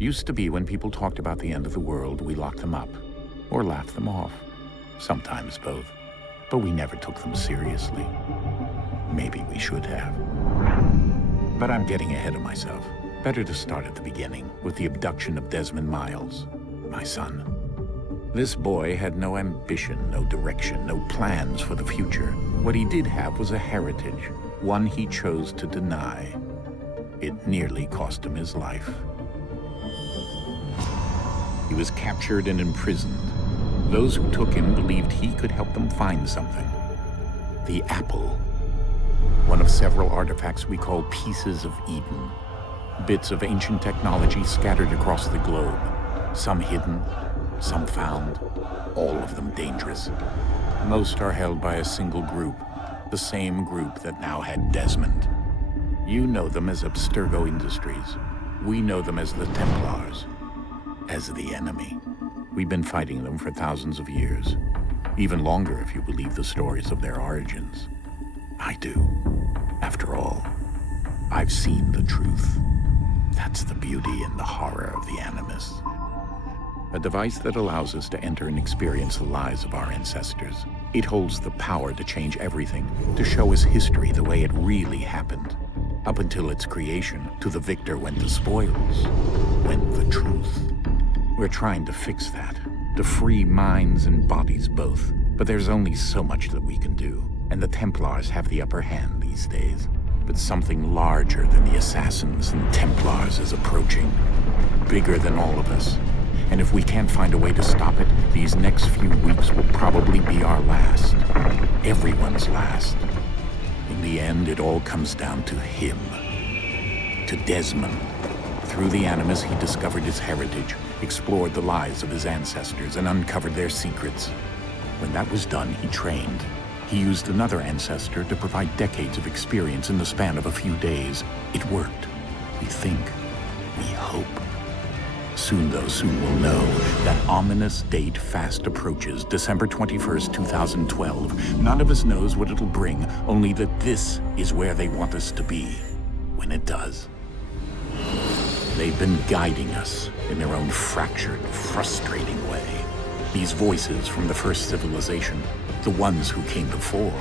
Used to be when people talked about the end of the world, we locked them up. Or laughed them off. Sometimes both. But we never took them seriously. Maybe we should have. But I'm getting ahead of myself. Better to start at the beginning, with the abduction of Desmond Miles, my son. This boy had no ambition, no direction, no plans for the future. What he did have was a heritage, one he chose to deny. It nearly cost him his life. He was captured and imprisoned. Those who took him believed he could help them find something. The apple. One of several artifacts we call pieces of Eden. Bits of ancient technology scattered across the globe. Some hidden, some found, all of them dangerous. Most are held by a single group, the same group that now had Desmond. You know them as Abstergo Industries. We know them as the Templars, as the enemy. We've been fighting them for thousands of years, even longer if you believe the stories of their origins. I do. After all, I've seen the truth. That's the beauty and the horror of the Animus. A device that allows us to enter and experience the lives of our ancestors. It holds the power to change everything, to show us history the way it really happened. Up until its creation, to the victor went the spoils, went the truth. We're trying to fix that, to free minds and bodies both. But there's only so much that we can do, and the Templars have the upper hand these days. But something larger than the assassins and Templars is approaching, bigger than all of us. And if we can't find a way to stop it, these next few weeks will probably be our last. Everyone's last. In the end, it all comes down to him. To Desmond. Through the Animus, he discovered his heritage, explored the lives of his ancestors, and uncovered their secrets. When that was done, he trained. He used another ancestor to provide decades of experience in the span of a few days. It worked. We think. We hope. Soon we'll know. That ominous date fast approaches, December 21st, 2012. None of us knows what it'll bring, only that this is where they want us to be, when it does. They've been guiding us in their own fractured, frustrating way. These voices from the first civilization, the ones who came before,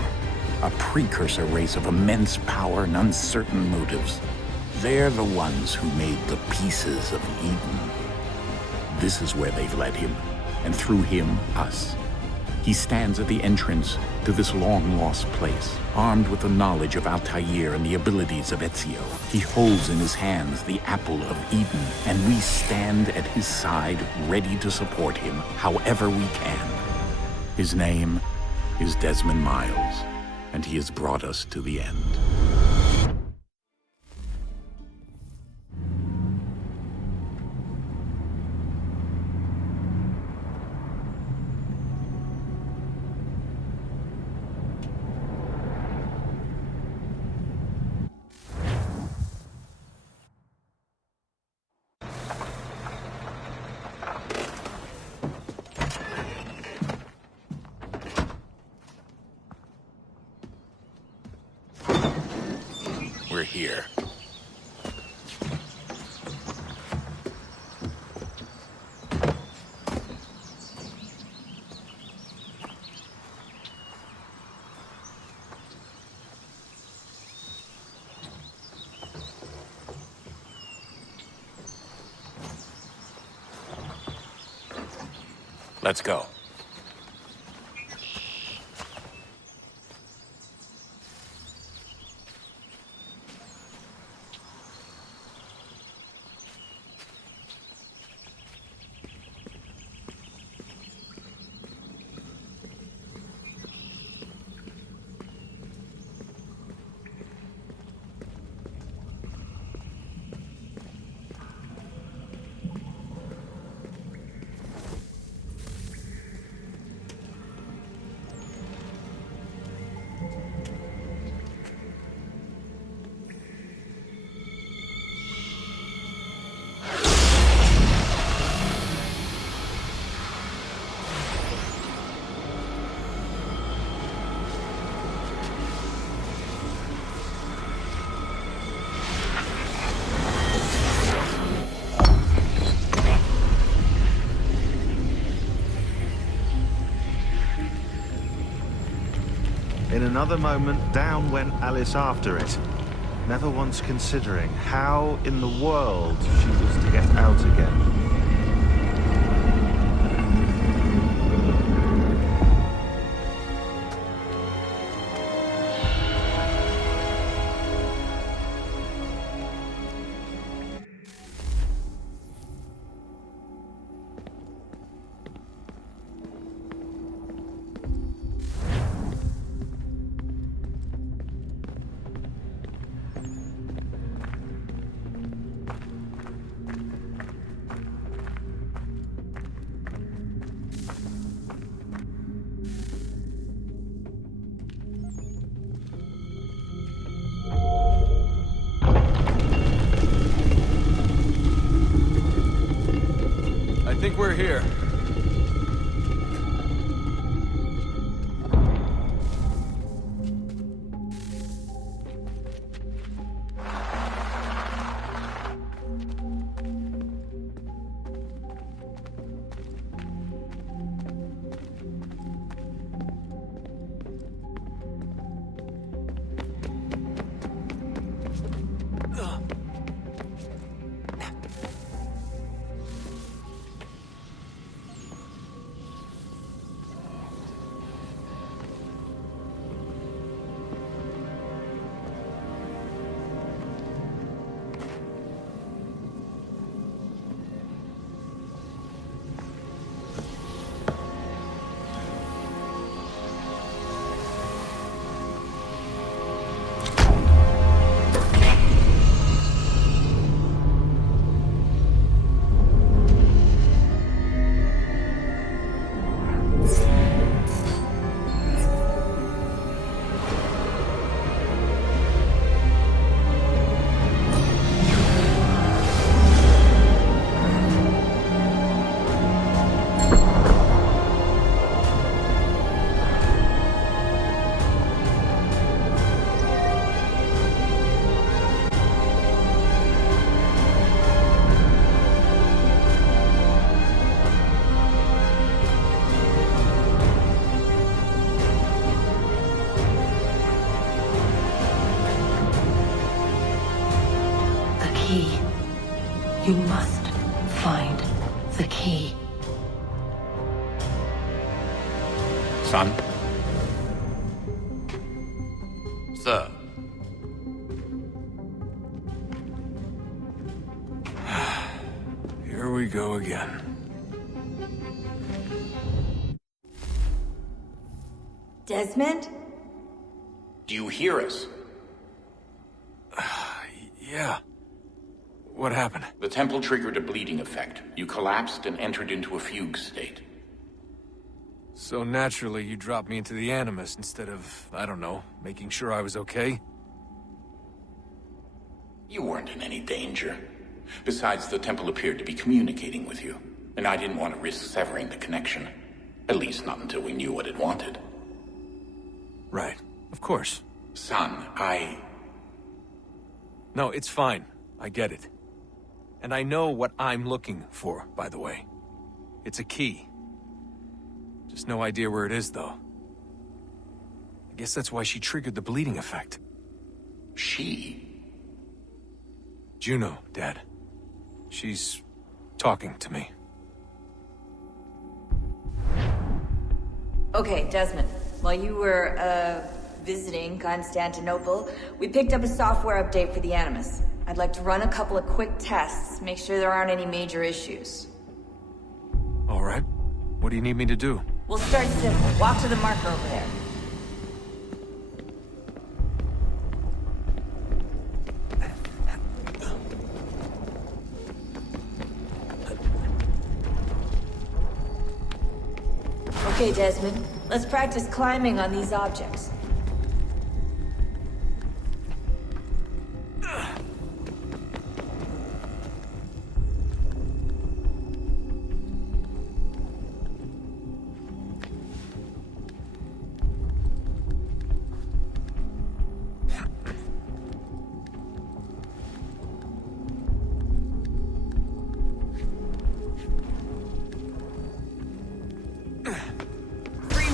a precursor race of immense power and uncertain motives. They're the ones who made the pieces of Eden. This is where they've led him, and through him, us. He stands at the entrance to this long-lost place, armed with the knowledge of Altair and the abilities of Ezio. He holds in his hands the apple of Eden, and we stand at his side, ready to support him however we can. His name is Desmond Miles, and he has brought us to the end. We're here. Let's go. In another moment, down went Alice after it, never once considering how in the world she was to get out again. I think we're here. You must find the key. Son? Sir. Here we go again. Desmond? Do you hear us? Yeah. What happened? The temple triggered a bleeding effect. You collapsed and entered into a fugue state. So naturally, you dropped me into the Animus instead of, I don't know, making sure I was okay? You weren't in any danger. Besides, the temple appeared to be communicating with you, and I didn't want to risk severing the connection. At least not until we knew what it wanted. Right. Of course. Son, No, it's fine. I get it. And I know what I'm looking for, by the way. It's a key. Just no idea where it is, though. I guess that's why she triggered the bleeding effect. She? Juno, Dad. She's talking to me. Okay, Desmond. While you were, visiting Constantinople, we picked up a software update for the Animus. I'd like to run a couple of quick tests, make sure there aren't any major issues. All right. What do you need me to do? We'll start simple. Walk to the marker over there. Okay, Desmond. Let's practice climbing on these objects.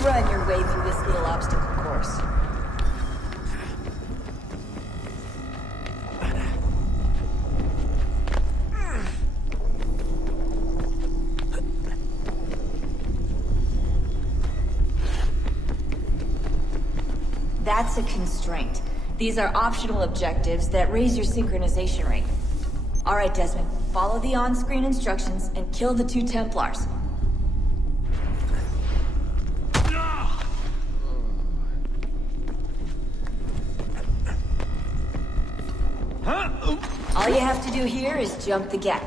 Run your way through this little obstacle course. That's a constraint. These are optional objectives that raise your synchronization rate. Alright, Desmond. Follow the on-screen instructions and kill the 2 Templars. All you have to do here is jump the gap.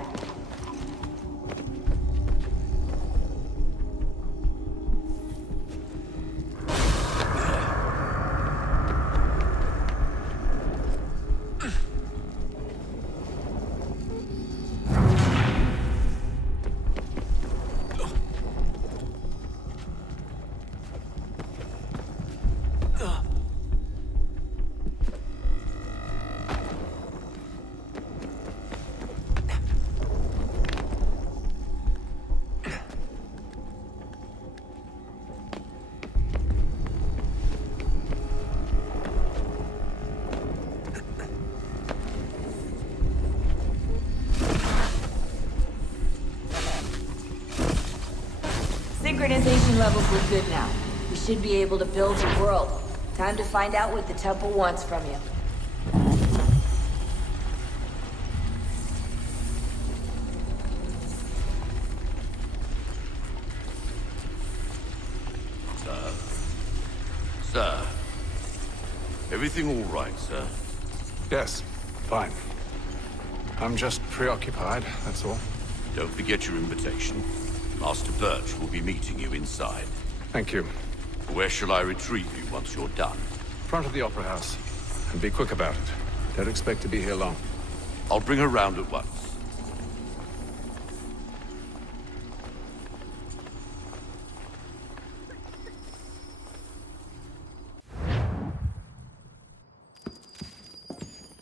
Synchronization levels look good now. We should be able to build a world. Time to find out what the temple wants from you. Sir. Everything all right, sir? Yes, fine. I'm just preoccupied, that's all. Don't forget your invitation. Master Birch will be meeting you inside. Thank you. Where shall I retrieve you once you're done? Front of the Opera House. And be quick about it. Don't expect to be here long. I'll bring her round at once.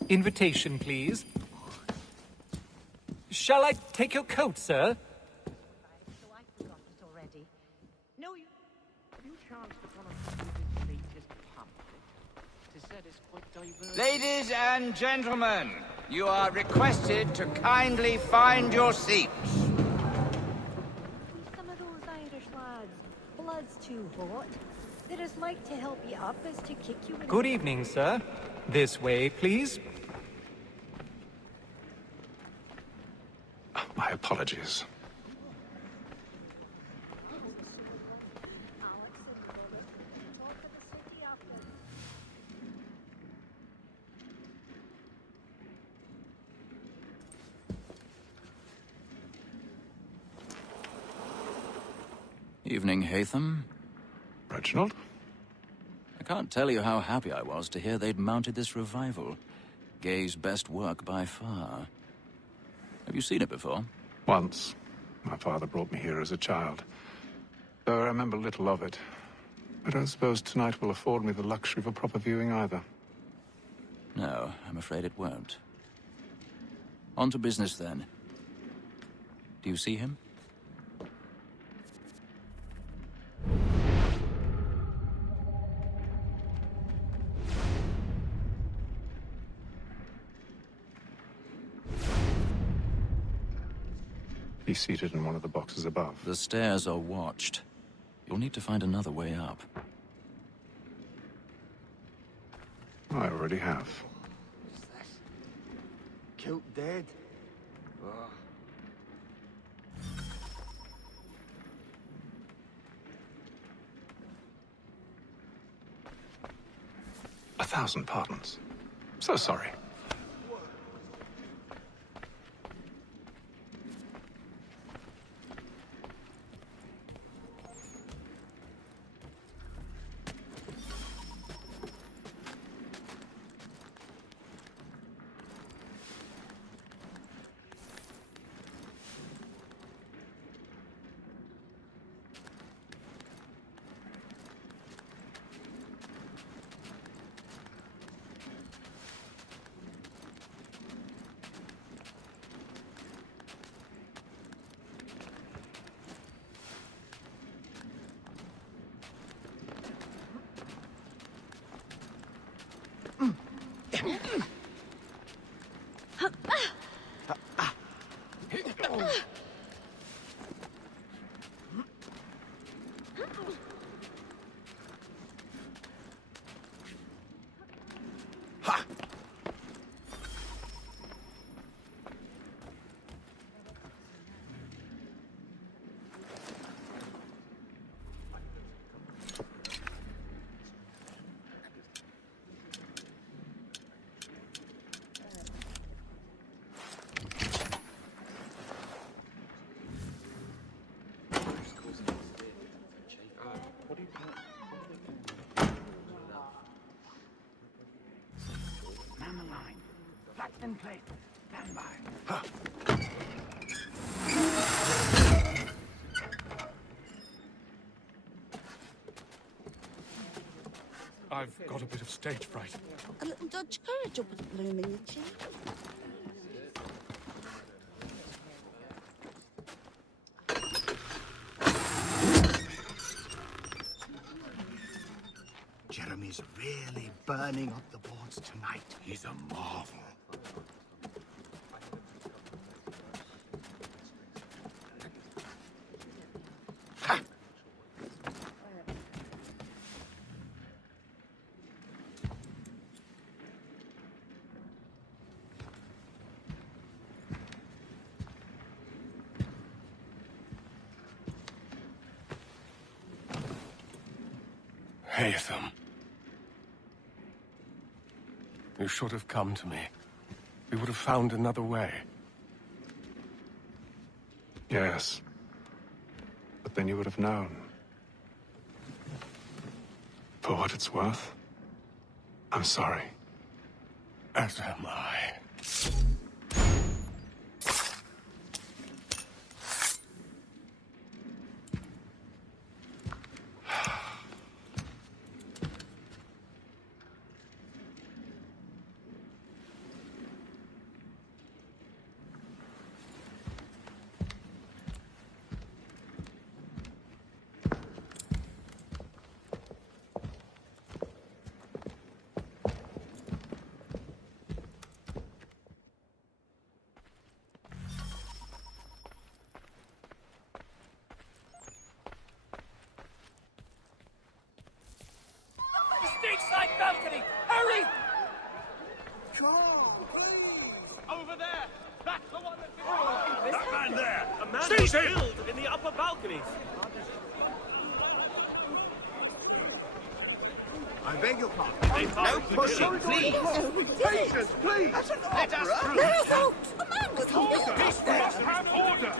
Invitation, please. Shall I take your coat, sir? So I forgot it already. No, you chanced upon a latest pamphlet. It said it's quite diverse. Ladies and gentlemen, you are requested to kindly find your seats. Some of those Irish lads, blood's too hot. They'd as like to help you up as to kick you in. Good evening, sir. This way, please. My apologies. Evening, Haytham. Reginald? I can't tell you how happy I was to hear they'd mounted this revival. Gay's best work by far. Have you seen it before? Once. My father brought me here as a child. Though I remember little of it. I don't suppose tonight will afford me the luxury of a proper viewing either. No, I'm afraid it won't. On to business, then. Do you see him? He's seated in one of the boxes above. The stairs are watched. You'll need to find another way up. I already have. What's this? Killed dead? Oh. 1,000 pardons. So sorry. In place. Stand by. I've got a bit of stage fright. A little dodge courage up at the bloom in your cheek. Jeremy's really burning up the boards tonight. He's a marvel. Haytham. You should have come to me. We would have found another way. Yes. But then you would have known. For what it's worth, I'm sorry. As am I. Side balcony! Hurry! Over there! That's the one that... That man there! A man Seize was him! killed in the upper balconies! I beg your pardon. No pushing, please! Patience, please! Let us through! Let us out! A man was killed! This must have order!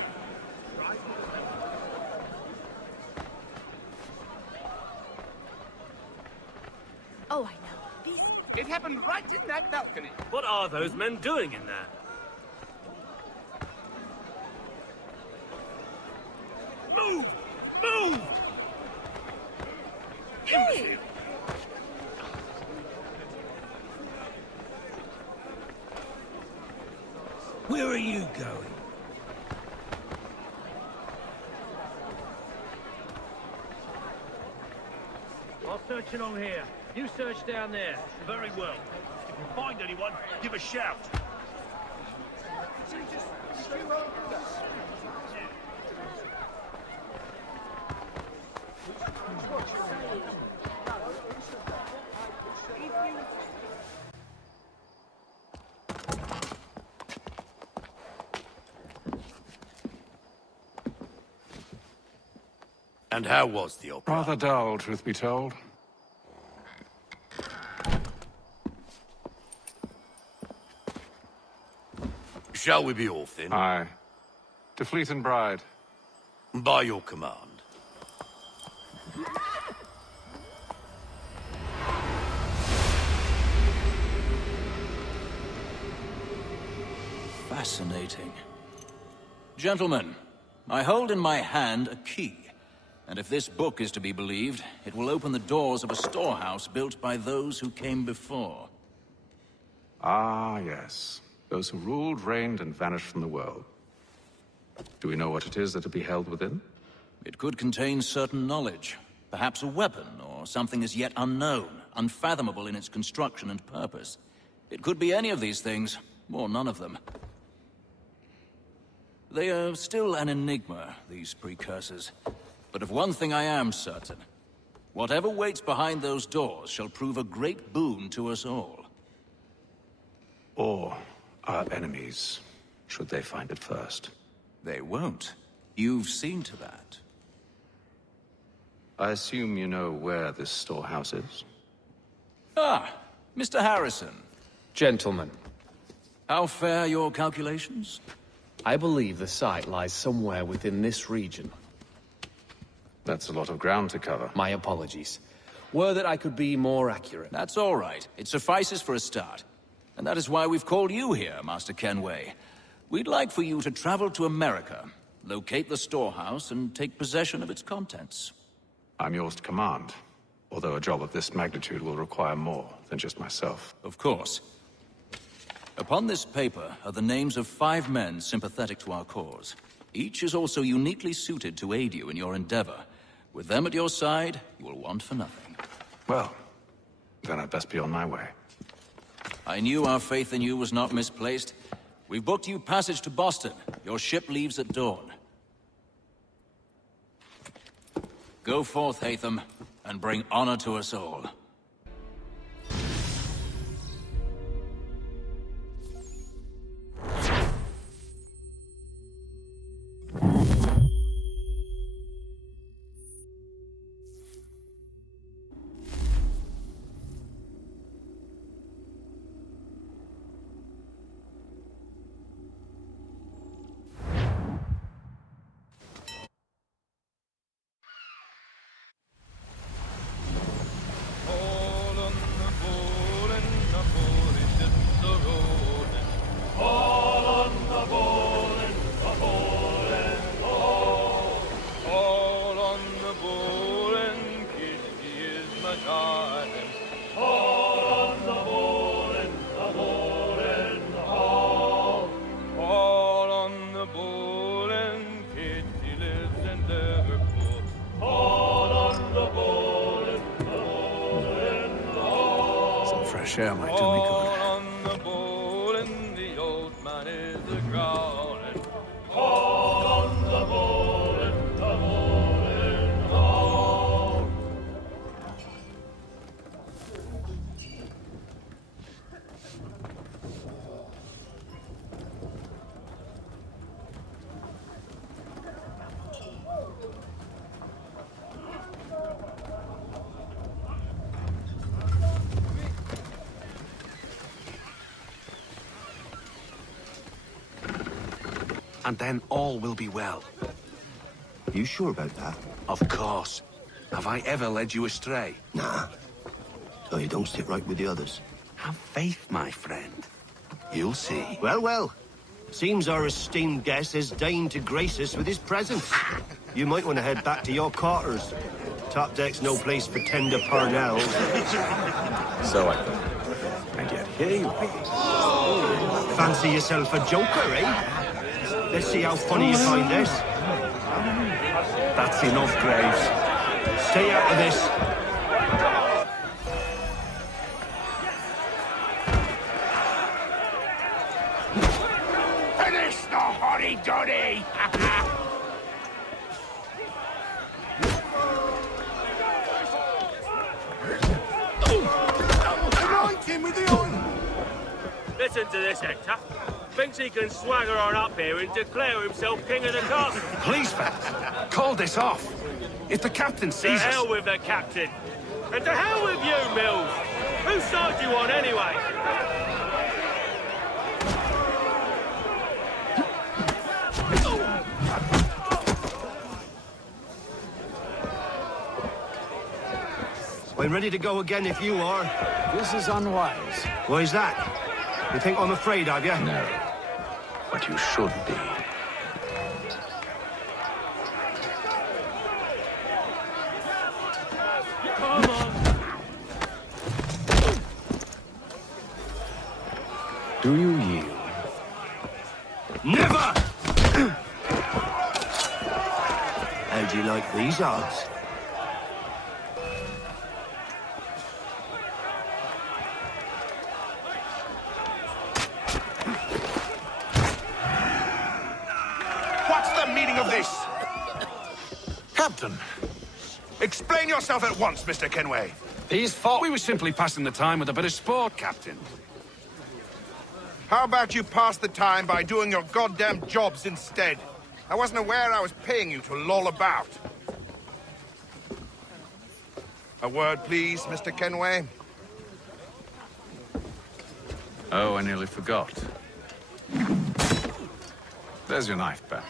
Oh, I know. These... It happened right in that balcony. What are those men doing in there? Move! Move! Hey! Where are you going? I'll search along here. You search down there. Very well. If you find anyone, give a shout. And how was the opera? Rather dull, truth be told. Shall we be off then? Aye. To Fleet and Bride. By your command. Fascinating. Gentlemen, I hold in my hand a key. And if this book is to be believed, it will open the doors of a storehouse built by those who came before. Ah, yes. Those who ruled, reigned, and vanished from the world. Do we know what it is that will be held within? It could contain certain knowledge. Perhaps a weapon, or something as yet unknown, unfathomable in its construction and purpose. It could be any of these things, or none of them. They are still an enigma, these precursors. But of one thing I am certain. Whatever waits behind those doors shall prove a great boon to us all. Or our enemies, should they find it first. They won't. You've seen to that. I assume you know where this storehouse is? Ah, Mr. Harrison. Gentlemen, How fare your calculations? I believe the site lies somewhere within this region. That's a lot of ground to cover. My apologies. Were that I could be more accurate. That's all right. It suffices for a start. And that is why we've called you here, Master Kenway. We'd like for you to travel to America, locate the storehouse, and take possession of its contents. I'm yours to command, although a job of this magnitude will require more than just myself. Of course. Upon this paper are the names of 5 men sympathetic to our cause. Each is also uniquely suited to aid you in your endeavor. With them at your side, you will want for nothing. Well, then I'd best be on my way. I knew our faith in you was not misplaced. We've booked you passage to Boston. Your ship leaves at dawn. Go forth, Haytham, and bring honor to us all. Share my tummy good. On the bowl and the old man is a-growling. All on the bowl and the bowling all. And then all will be well. You sure about that? Of course. Have I ever led you astray? Nah. So you don't sit right with the others. Have faith, my friend. You'll see. Well, well. Seems our esteemed guest has deigned to grace us with his presence. You might want to head back to your quarters. Top deck's no place for tender parnells. So I thought. And yet here you are. Fancy yourself a joker, eh? Let's see how funny you find this. That's enough, Graves. Stay out of this. Finish the hoddy-doddy! Anoint him with the oil! Listen to this, Hector. Thinks he can swagger on up here and declare himself king of the castle. Please, fellas, call this off. If the captain sees us... To hell with the captain. And to hell with you, Mills. Whose side do you on, anyway? I'm ready to go again if you are. This is unwise. Why is that? You think I'm afraid of you? No. But you should be. Come on. Do you yield? Never! How'd you like these odds? Of this. Captain! Explain yourself at once, Mr. Kenway. These thought we were simply passing the time with a bit of sport, Captain. How about you pass the time by doing your goddamn jobs instead? I wasn't aware I was paying you to loll about. A word, please, Mr. Kenway. Oh, I nearly forgot. There's your knife back.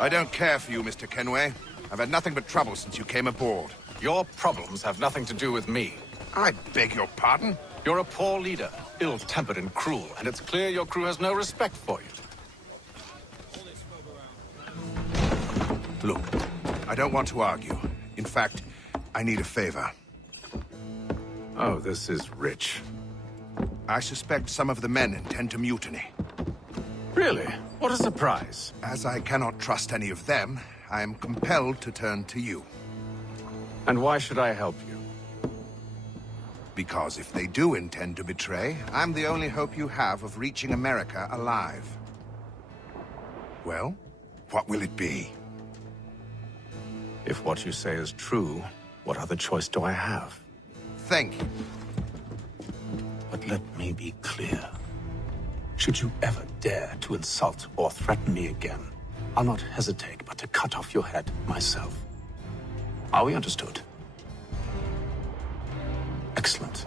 I don't care for you, Mr. Kenway. I've had nothing but trouble since you came aboard. Your problems have nothing to do with me. I beg your pardon? You're a poor leader, ill-tempered and cruel, and it's clear your crew has no respect for you. Look, I don't want to argue. In fact, I need a favor. Oh, this is rich. I suspect some of the men intend to mutiny. Really? What a surprise. As I cannot trust any of them, I am compelled to turn to you. And why should I help you? Because if they do intend to betray, I'm the only hope you have of reaching America alive. Well, what will it be? If what you say is true, what other choice do I have? Thank you. But let me be clear. Should you ever dare to insult or threaten me again, I'll not hesitate but to cut off your head myself. Are we understood? Excellent.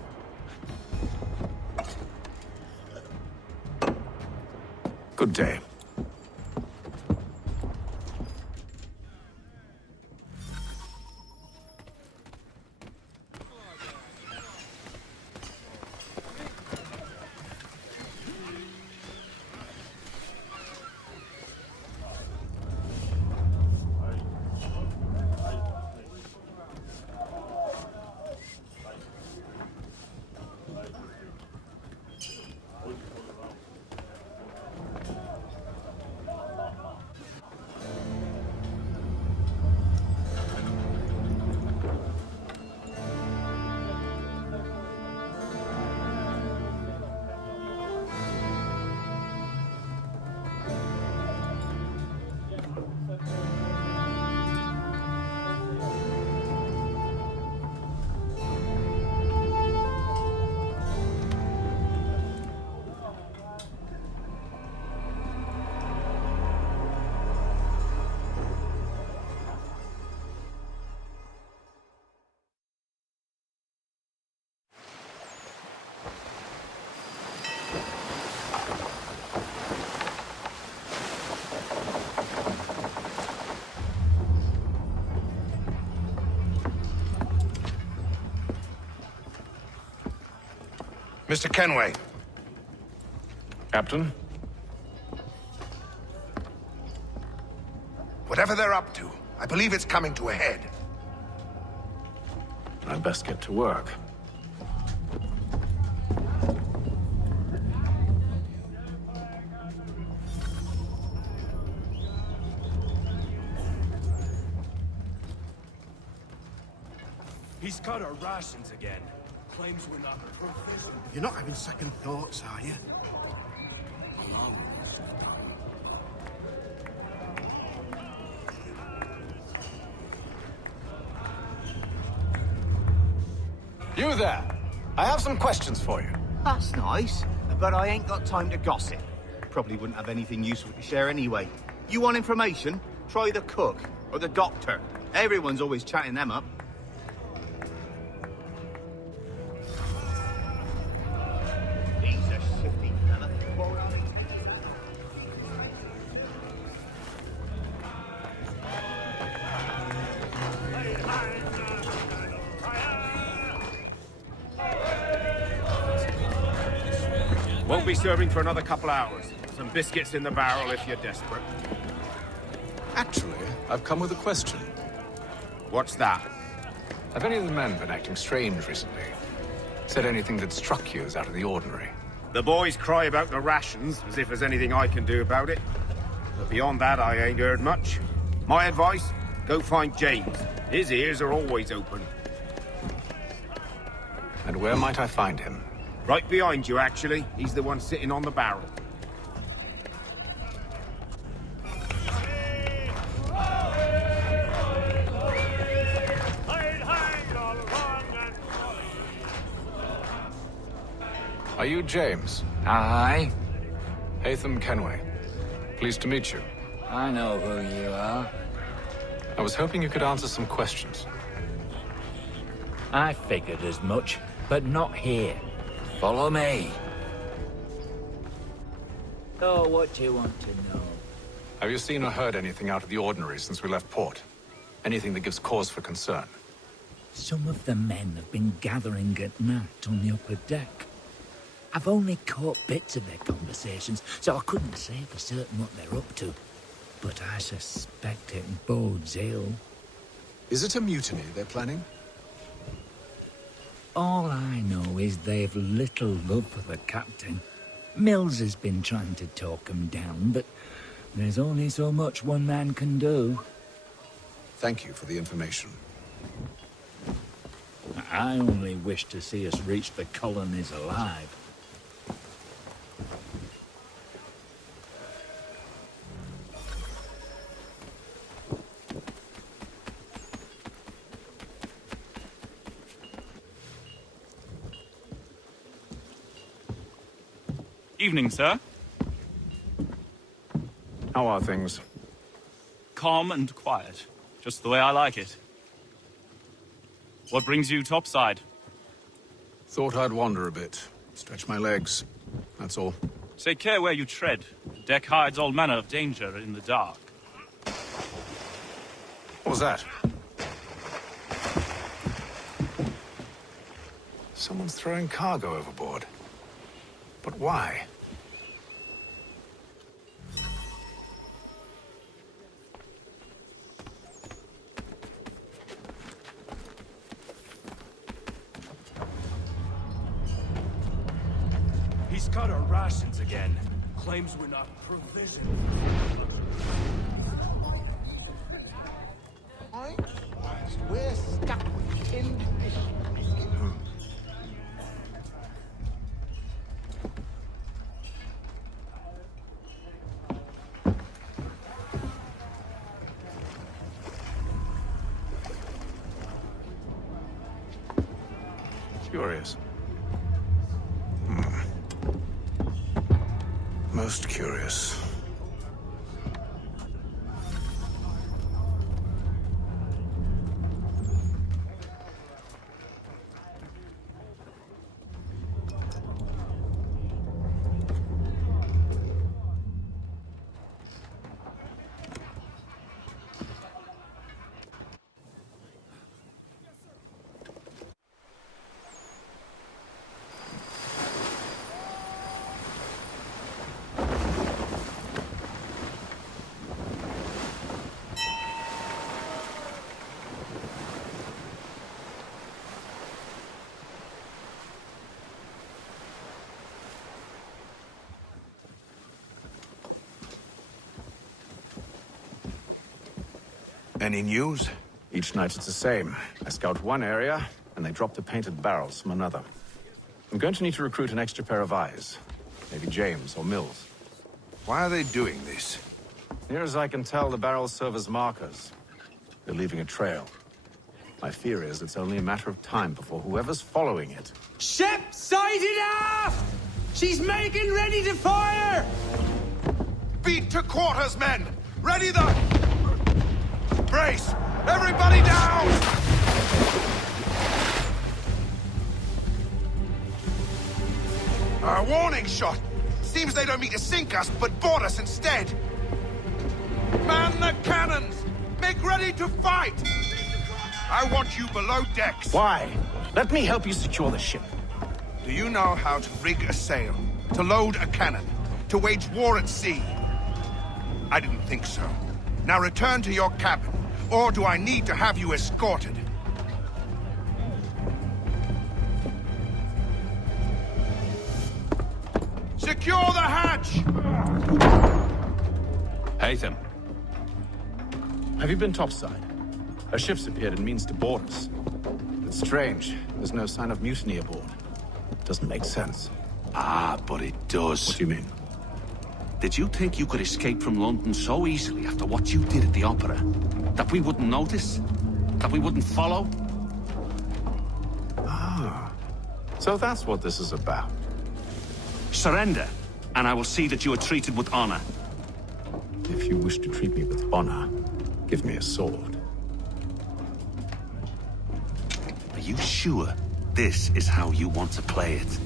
Good day. Mr. Kenway. Captain? Whatever they're up to, I believe it's coming to a head. I'd best get to work. He's cut our rations again. Claims we're not proficient. You're not having second thoughts, are you? You there! I have some questions for you. That's nice, but I ain't got time to gossip. Probably wouldn't have anything useful to share anyway. You want information? Try the cook or the doctor. Everyone's always chatting them up. He's a shifty fella. Won't be serving for another couple hours. Some biscuits in the barrel if you're desperate. Actually, I've come with a question. What's that? Have any of the men been acting strange recently? Said anything that struck you as out of the ordinary? The boys cry about the rations, as if there's anything I can do about it. But beyond that, I ain't heard much. My advice? Go find James. His ears are always open. And where might I find him? Right behind you, actually. He's the one sitting on the barrel. Are you James? Aye. Haytham Kenway. Pleased to meet you. I know who you are. I was hoping you could answer some questions. I figured as much, but not here. Follow me. So, what do you want to know? Have you seen or heard anything out of the ordinary since we left port? Anything that gives cause for concern? Some of the men have been gathering at night on the upper deck. I've only caught bits of their conversations, so I couldn't say for certain what they're up to. But I suspect it bodes ill. Is it a mutiny they're planning? All I know is they've little love for the captain. Mills has been trying to talk him down, but there's only so much one man can do. Thank you for the information. I only wish to see us reach the colonies alive. Evening, sir. How are things? Calm and quiet. Just the way I like it. What brings you topside? Thought I'd wander a bit. Stretch my legs. That's all. Take care where you tread. The deck hides all manner of danger in the dark. What was that? Someone's throwing cargo overboard. But why? He's cut our rations again. Claims we're not provisioned. We're stuck in this. Curious. Most curious. Any news? Each night it's the same. I scout one area, and they drop the painted barrels from another. I'm going to need to recruit an extra pair of eyes. Maybe James or Mills. Why are they doing this? Near as I can tell, the barrels serve as markers. They're leaving a trail. My fear is it's only a matter of time before whoever's following it... Ship sighted aft! She's making ready to fire! Beat to quarters, men! Ready the... Brace! Everybody down! A warning shot! Seems they don't mean to sink us, but board us instead! Man the cannons! Make ready to fight! I want you below decks! Why? Let me help you secure the ship. Do you know how to rig a sail? To load a cannon? To wage war at sea? I didn't think so. Now return to your cabin, or do I need to have you escorted? Secure the hatch! Haytham. Have you been topside? A ship's appeared and means to board us. It's strange. There's no sign of mutiny aboard. Doesn't make sense. Ah, but it does. What do you mean? Did you think you could escape from London so easily after what you did at the opera? That we wouldn't notice? That we wouldn't follow? Ah. So that's what this is about. Surrender, and I will see that you are treated with honor. If you wish to treat me with honor, give me a sword. Are you sure this is how you want to play it?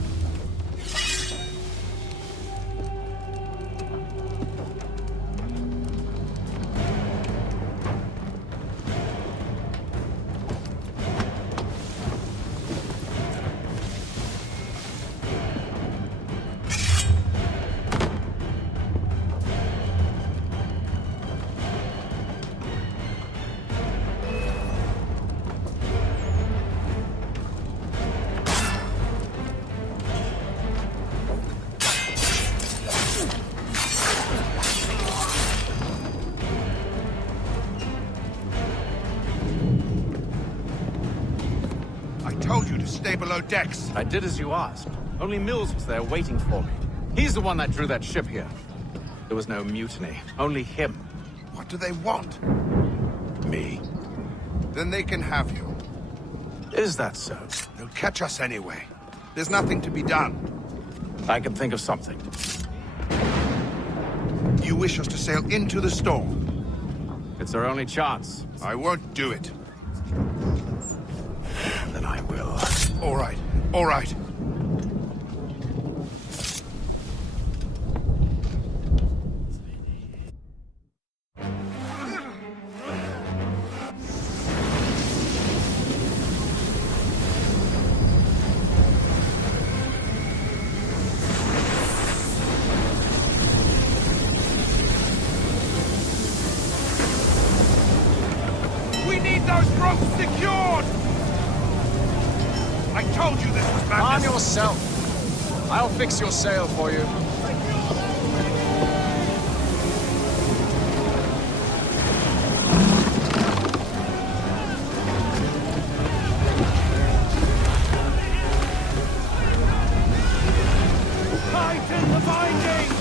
stay below decks. I did as you asked. Only Mills was there waiting for me. He's the one that drew that ship here. There was no mutiny, only him. What do they want? Me. Then they can have you. Is that so? They'll catch us anyway. There's nothing to be done. I can think of something. You wish us to sail into the storm? It's our only chance. I won't do it. Then I will. All right, all right. We need those ropes secured! I told you this was madness! Arm yourself. I'll fix your sail for you. Tighten the binding!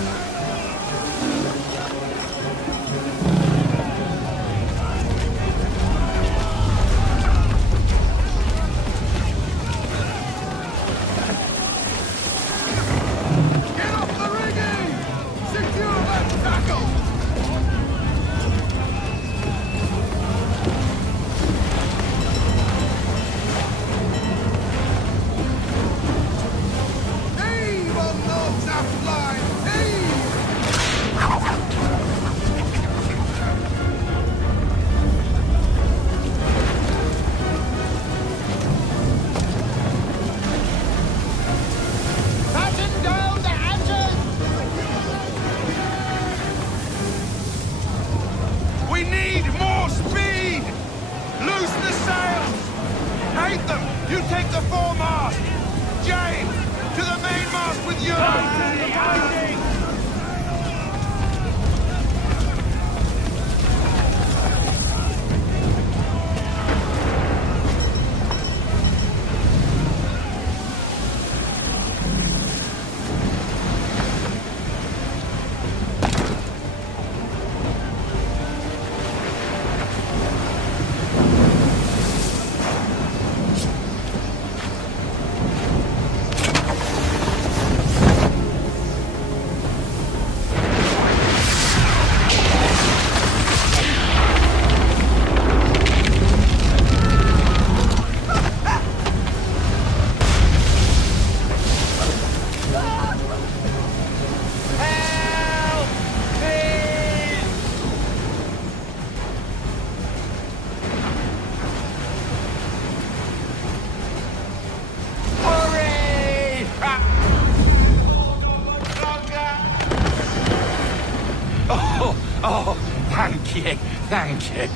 We need more speed! Loose the sails! Haytham, you take the foremast! James, to the mainmast with you! Oh, thank you, thank you.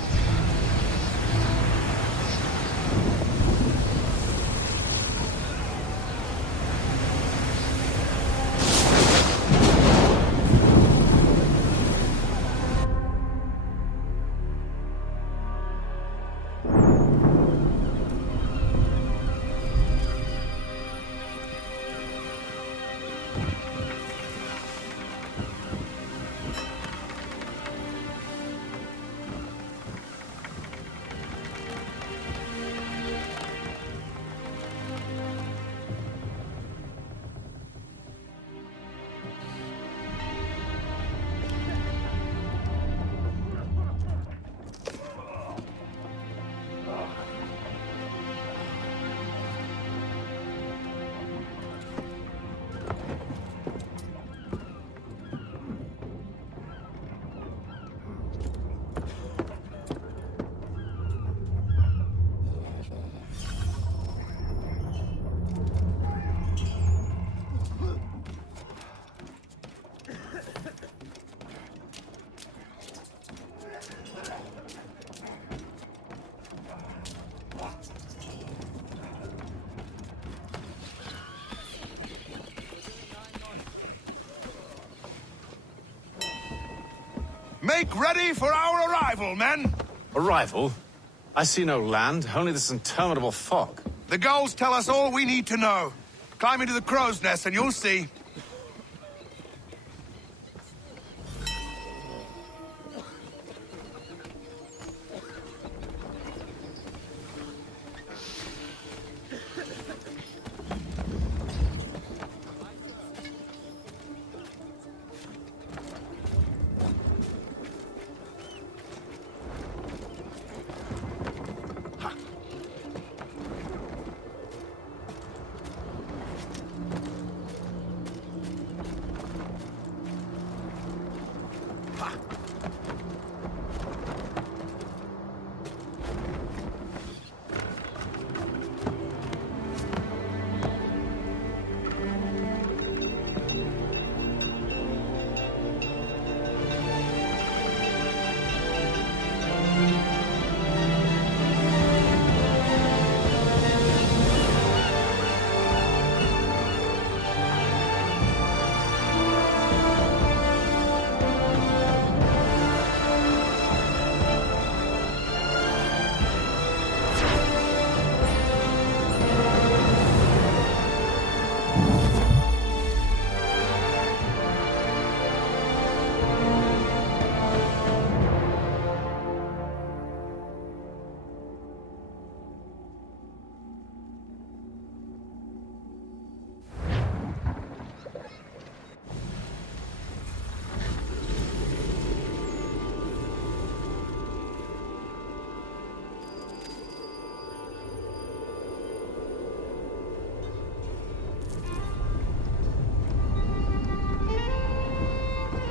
Make ready for our arrival, men! Arrival? I see no land, only this interminable fog. The goals tell us all we need to know. Climb into the crow's nest and you'll see.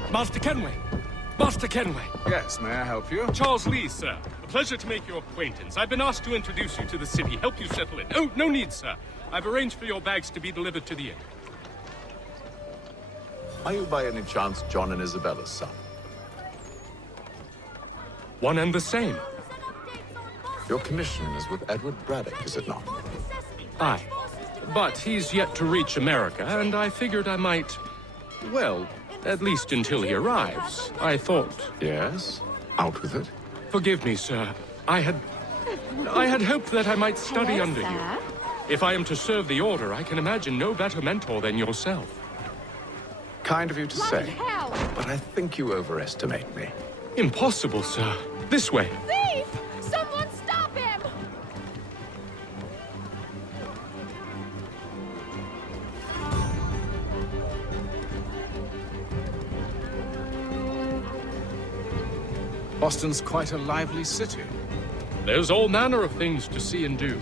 Master Kenway! Master Kenway! Yes, may I help you? Charles Lee, sir. A pleasure to make your acquaintance. I've been asked to introduce you to the city, help you settle in. Oh, no need, sir. I've arranged for your bags to be delivered to the inn. Are you by any chance John and Isabella's son? One and the same. Your commission is with Edward Braddock, is it not? Aye. But he's yet to reach America, and I figured I might... well, at least until he arrives. I thought... Yes? Out with it. Forgive me, sir. I had hoped that I might study under you. If I am to serve the Order, I can imagine no better mentor than yourself. Kind of you to say, but I think you overestimate me. Impossible, sir. This way. Thief! Someone stop him! Boston's quite a lively city. There's all manner of things to see and do.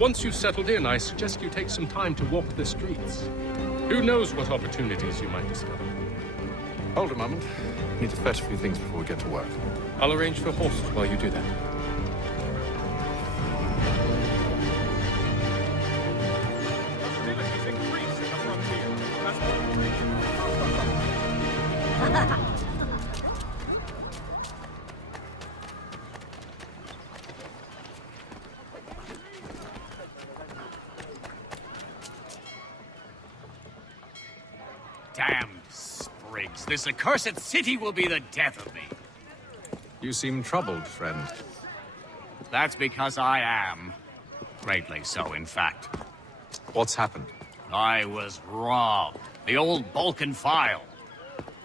Once you've settled in, I suggest you take some time to walk the streets. Who knows what opportunities you might discover. Hold a moment. Need to fetch a few things before we get to work. I'll arrange for horses while you do that. Hostilities increase in the frontier. Damned sprigs. This accursed city will be the death of me. You seem troubled, friend. That's because I am. Greatly so, in fact. What's happened? I was robbed. The old Balkan file.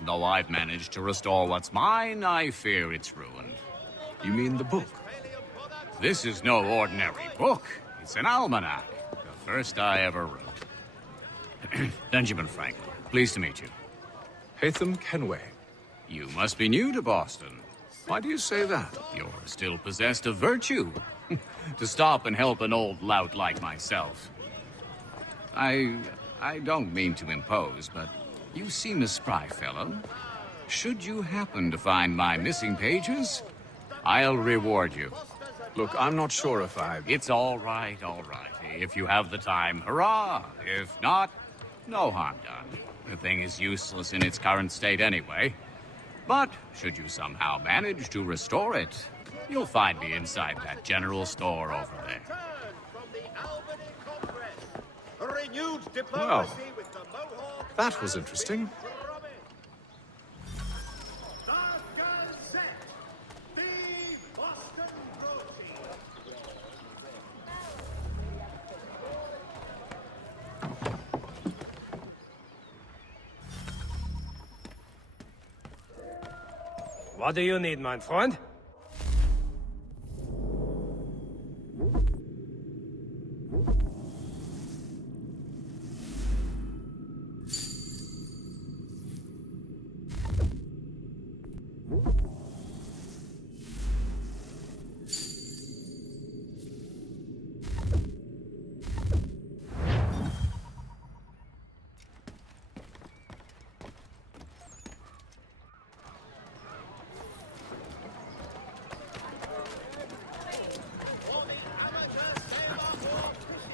Though I've managed to restore what's mine, I fear it's ruined. You mean the book? This is no ordinary book. It's an almanac. The first I ever wrote. Benjamin Franklin. Pleased to meet you. Haytham Kenway. You must be new to Boston. Why do you say that? You're still possessed of virtue. To stop and help an old lout like myself. I don't mean to impose, but you seem a spry fellow. Should you happen to find my missing pages, I'll reward you. Look, I'm not sure if I... It's all right. If you have the time, hurrah! If not, no harm done. The thing is useless in its current state anyway. But should you somehow manage to restore it, you'll find me inside that general store over there. Well, that was interesting. What do you need, my friend?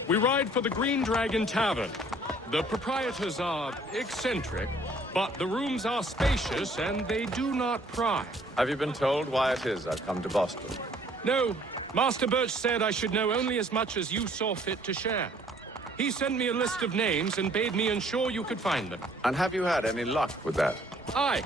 We ride for the Green Dragon Tavern. The proprietors are eccentric, but the rooms are spacious and they do not pry. Have you been told why it is I've come to Boston? No, Master Birch said I should know only as much as you saw fit to share. He sent me a list of names and bade me ensure you could find them. And have you had any luck with that? Aye.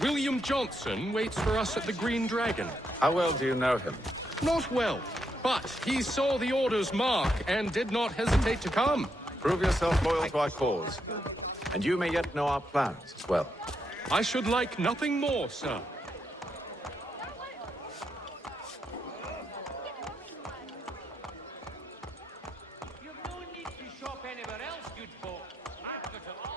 William Johnson waits for us at the Green Dragon. How well do you know him? Not well, but he saw the order's mark and did not hesitate to come. Prove yourself loyal to our cause, and you may yet know our plans as well. I should like nothing more, sir. You've no need to shop anywhere else, good folk. I've got it all.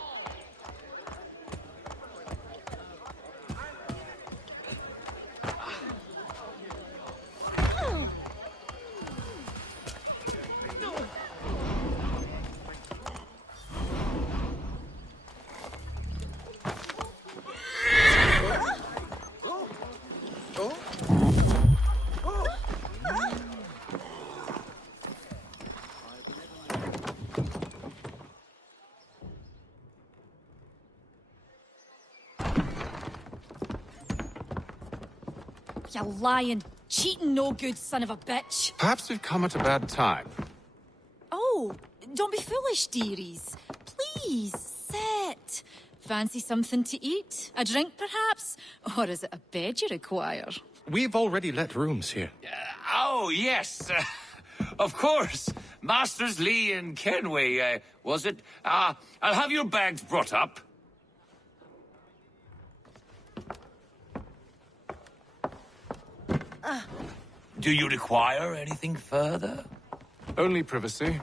You lying, cheating, no good son of a bitch. Perhaps we've come at a bad time. Oh, don't be foolish, dearies. Please, sit. Fancy something to eat? A drink, perhaps? Or is it a bed you require? We've already let rooms here. Oh, yes. Of course. Masters Lee and Kenway, was it? I'll have your bags brought up. Do you require anything further? Only privacy.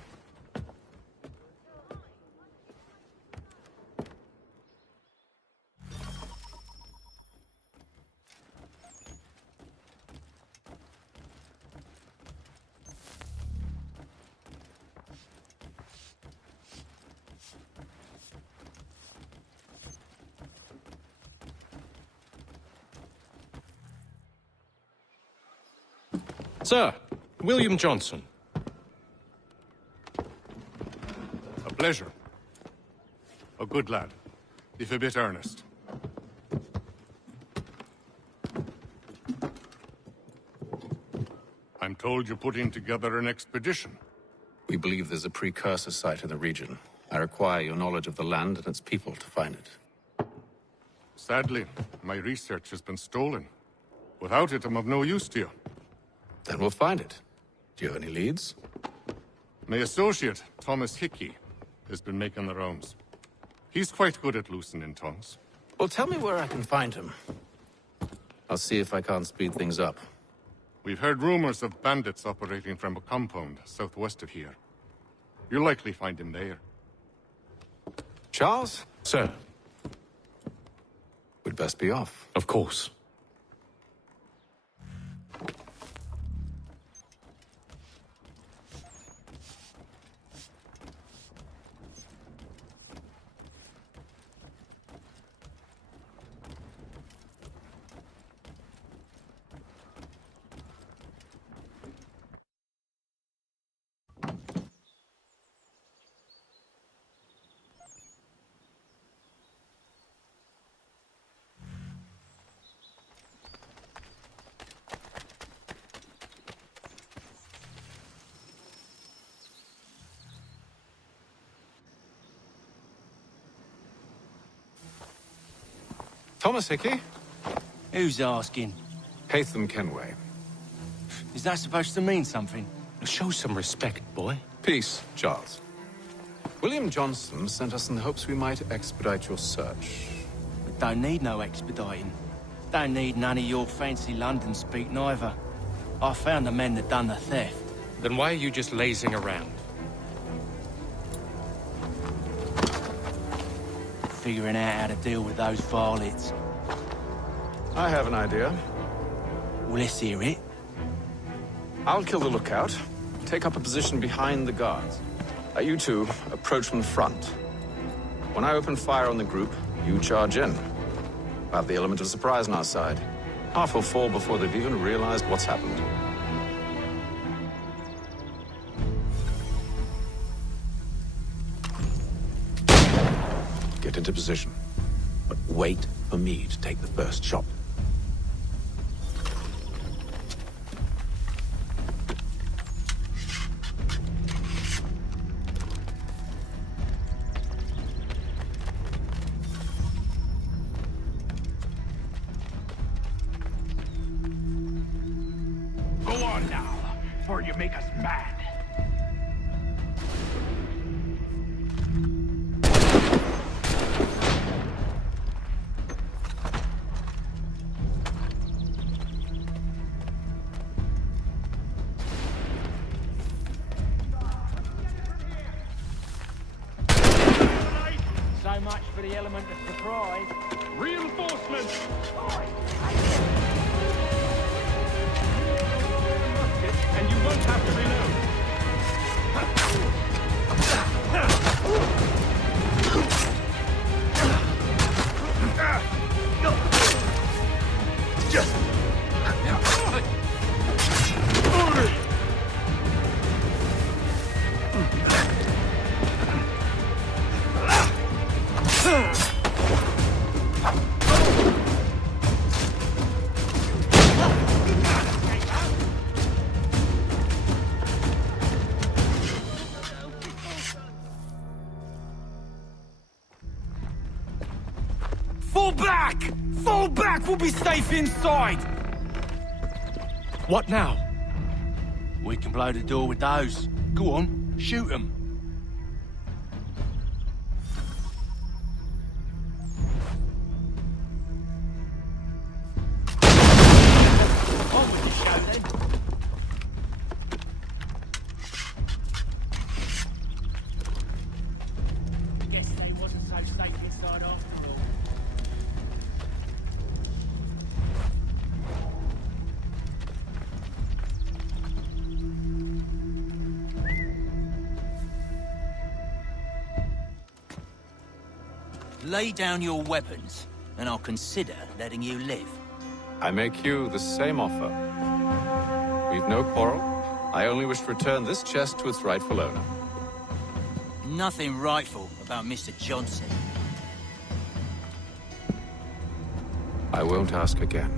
Sir, William Johnson. A pleasure. A good lad, if a bit earnest. I'm told you're putting together an expedition. We believe there's a precursor site in the region. I require your knowledge of the land and its people to find it. Sadly, my research has been stolen. Without it, I'm of no use to you. Then we'll find it. Do you have any leads? My associate, Thomas Hickey, has been making the rounds. He's quite good at loosening tongues. Well, tell me where I can find him. I'll see if I can't speed things up. We've heard rumors of bandits operating from a compound southwest of here. You'll likely find him there. Charles? Sir. We'd best be off. Of course. Thomas Hickey? Who's asking? Haytham Kenway. Is that supposed to mean something? Show some respect, boy. Peace, Charles. William Johnson sent us in the hopes we might expedite your search. We don't need no expediting. Don't need none of your fancy London speak neither. I found the men that done the theft. Then why are you just lazing around? Figuring out how to deal with those varlets. I have an idea. Well, let's hear it. I'll kill the lookout, take up a position behind the guards. You two approach from the front. When I open fire on the group, you charge in. We'll have the element of surprise on our side. Half will fall before they've even realized what's happened. Get into position, but wait for me to take the first shot. Go on now, before you make us mad. So much for the element of surprise. Reinforcements! And you won't have to reload. Fall back! Fall back! We'll be safe inside! What now? We can blow the door with those. Go on, shoot them. On with the show then. Guess they wasn't so safe inside after all. Lay down your weapons, and I'll consider letting you live. I make you the same offer. We've no quarrel. I only wish to return this chest to its rightful owner. Nothing rightful about Mr. Johnson. I won't ask again.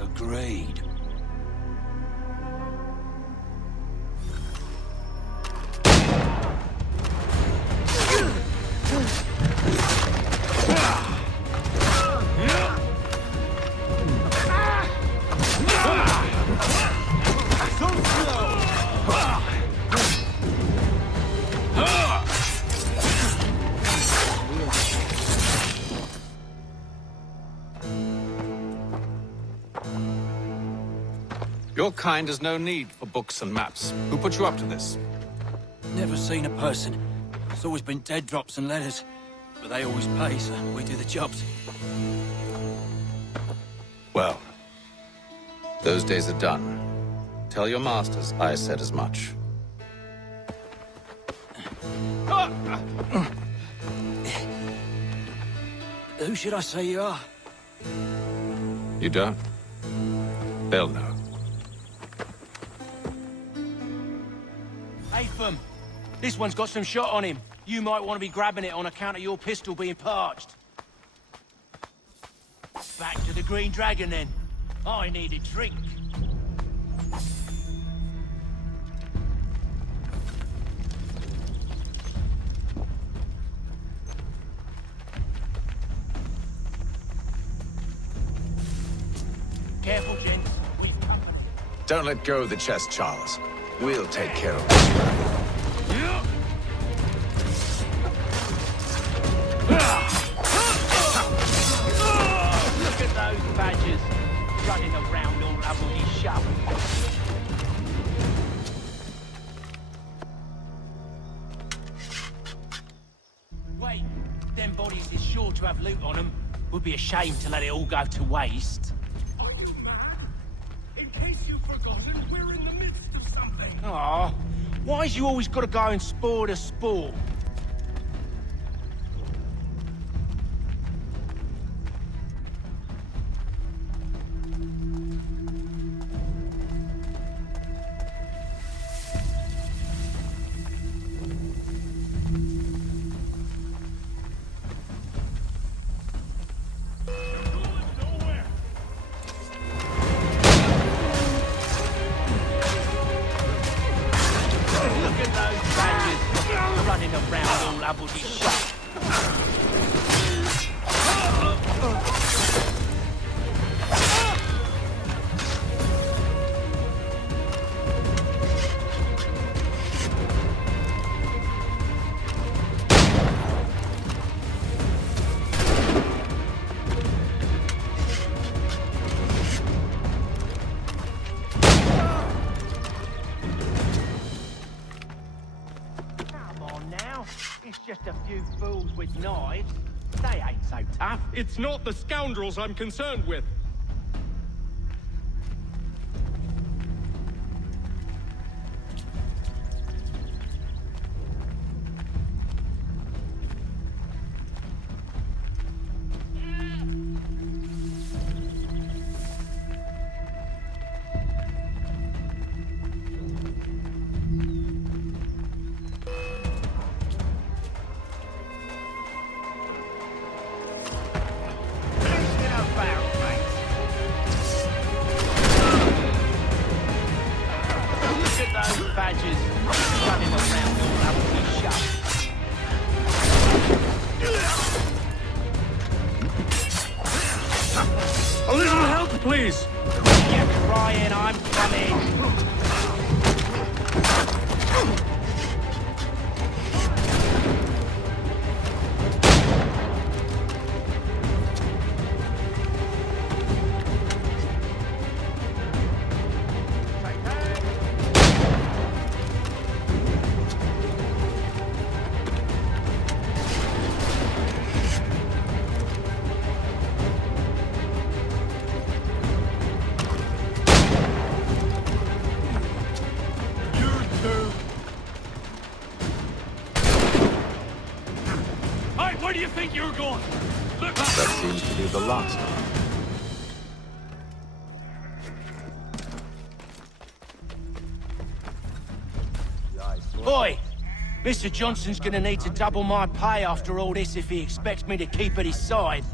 Agreed. Your kind has no need for books and maps. Who put you up to this? Never seen a person. It's always been dead drops and letters. But they always pay, so we do the jobs. Well, those days are done. Tell your masters I said as much. Who should I say you are? You don't? They'll know. Haytham, this one's got some shot on him. You might want to be grabbing it on account of your pistol being parched. Back to the Green Dragon, then. I need a drink. Careful, gents. We've come. Don't let go of the chest, Charles. We'll take care of this. wait. Them bodies is sure to have loot on them. Would be a shame to let it all go to waste. Are you mad? In case you've forgotten, we're in the midst of something. Aw, why's you always gotta go and spoil the sport? Just a few fools with knives. They ain't so tough. It's not the scoundrels I'm concerned with. A little help, please! You're crying, I'm coming! Where do you think you're going? Look! That seems to be the last. Boy, Mr. Johnson's gonna need to double my pay after all this if he expects me to keep at his side.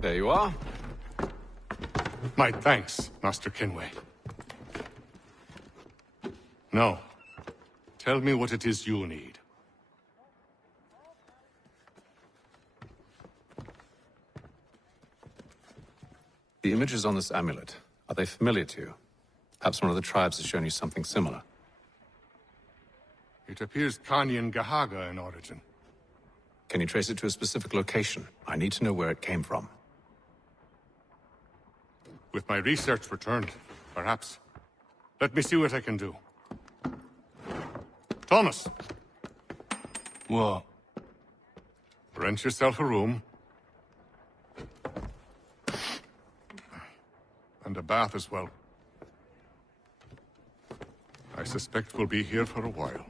There you are. My thanks, Master Kenway. Now, tell me what it is you need. The images on this amulet, are they familiar to you? Perhaps one of the tribes has shown you something similar. It appears Kanyan Gahaga in origin. Can you trace it to a specific location? I need to know where it came from. With my research returned, perhaps. Let me see what I can do. Thomas! What? Rent yourself a room. And a bath as well. I suspect we'll be here for a while.